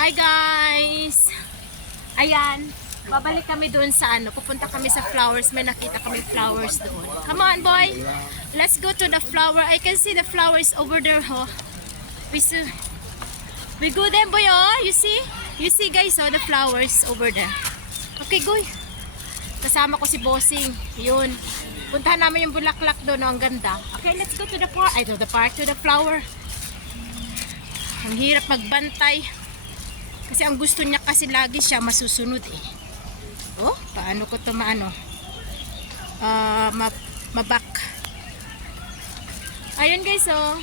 Hi guys! Ayan, babalik kami doon sa ano, pupunta kami sa flowers, may nakita kami flowers doon. Come on boy, let's go to the flower. I can see the flowers over there, oh. We we go there boy, oh, you see? You see guys, oh, the flowers over there. Okay, go. Kasama ko si Bossing, yun. Puntahan namin yung bulaklak doon, oh, ang ganda. Okay, let's go to the park, ay, to the park, to the flower. Ang hirap magbantay. Kasi ang gusto niya kasi lagi siya masusunod eh. Oh, paano ko to maano? Ah, ma mabak. Ayun guys, oh.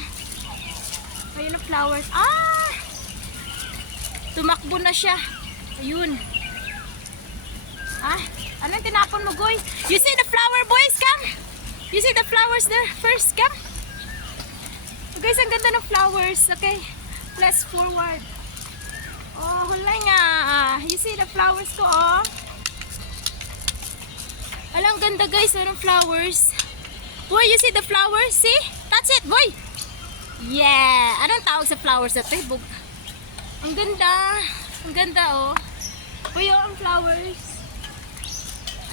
Ayun ang flowers. Ah! Tumakbo na siya. Ayun. Ah, anong tinapon mo, Goy? You see the flower, boys? Come! You see the flowers there? First, come! So guys, ang ganda ng flowers. Okay, let's forward. Oh, hulay nga. You see the flowers ko, oh. Alang ganda guys, oh, ng flowers. Boy, you see the flowers? See? That's it, boy. Yeah. Anong tawag sa flowers na? Bug- Ang ganda. Ang ganda, oh. Boy, oh, ang flowers.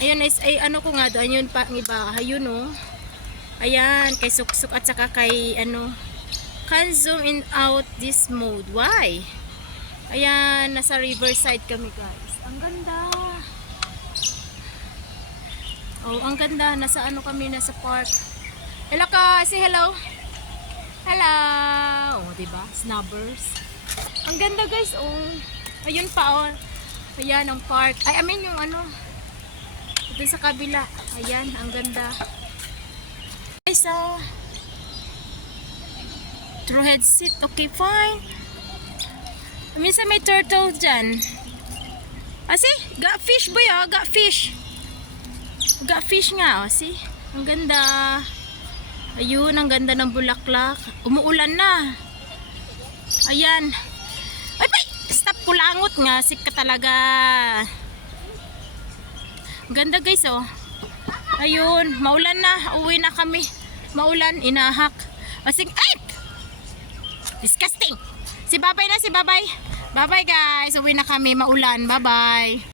Ayun, is, ay, ano ko nga doon, yun pa, ang iba, ayun, oh. Ayan, kay Suksuk at saka kay, ano, can zoom in out this mode. Why? Ayan, nasa riverside kami guys. Ang ganda. Oh, ang ganda. Nasa ano kami, nasa park. Hello ka, say hello. Hello. Oh, diba? Snubbers. Ang ganda guys, oh. Ayun pa, oh. Ayan, ang park. Ay, I mean yung ano. Ito sa kabila. Ayan, ang ganda. Guys, ah. True headset. Okay, fine. Minsan may turtle dyan. Ah, see? Got fish boy, oh. Got fish. Got fish nga, oh. See? Ang ganda. Ayun, ang ganda ng bulaklak. Umuulan na. Ayan. Ay, bay! Stop kulangot nga. Sip ka talaga. Ganda guys, oh. Ayun, maulan na. Uwi na kami. Maulan, inahak. Asing, ay! Disgusting. Si Babay na, si Babay. Bye-bye guys. Uwi na kami. Maulan. Bye-bye.